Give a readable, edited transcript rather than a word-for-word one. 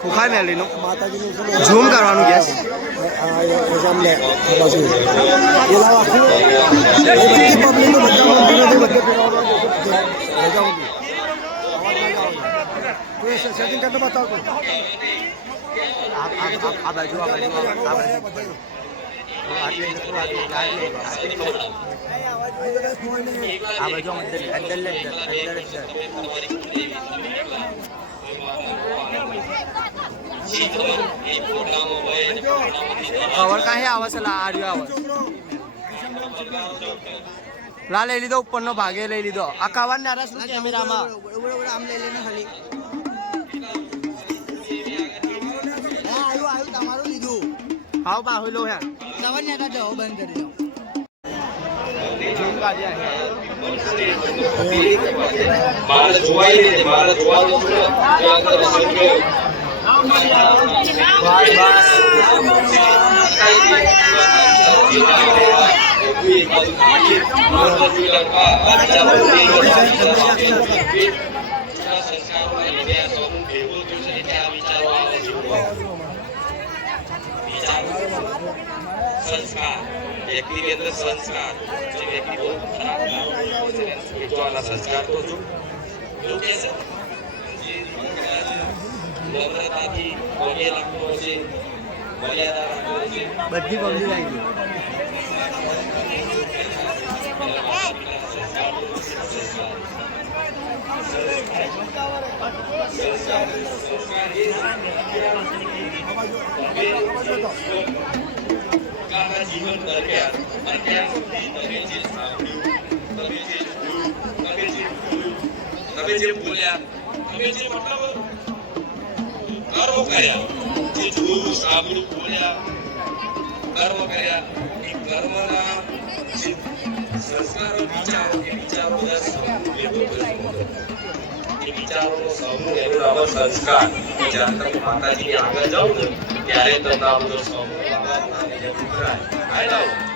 ખુખાઈ મેલીનું zoom કરવાનું gas setting કરને બતાવો આ બાજુ ખબર કાંઈ આવે છે લા આર્યો આવે લા લઈ લીધો ઉપરનો ભાગે લઈ લીધો આ કવર નારા શું કેમેરામાં આમ લઈ લેને ખાલી આવ્યું તમારું લીધું હાવ બાહુ લો યાર કવર નારા જાઓ બંધ કરી દો મારે જોવાય ને મારે જોવા દો संस्कार व्यक्ति के अंदर संस्कार जो व्यक्ति बहुत खराब जो वाला संस्कार तो जो कैसे नम्रताથી પગે લાગવો છે મર્યાદા રાખવો છે બધી પબ્લિક આવી ગઈ જીવન દરમિયાન અત્યાર સુધી તમે જે સાંભળ્યું તમે જે જોયું તમે જે બોલ્યા તમે જે મતલબ કર્મ કર્યા જે જોયું સાંભળ્યું બોલ્યા કર્મ કર્યા એ કર્મના જે સંસ્કારો વિચારો એ વિચારો બધા સમૂહ એ વિચારોનો સમૂહ એનું નામ સંસ્કાર જ્યારે તમે માતાજીની આગળ જાઓ ને ત્યારે તમને આ બધો સમૂહ I know.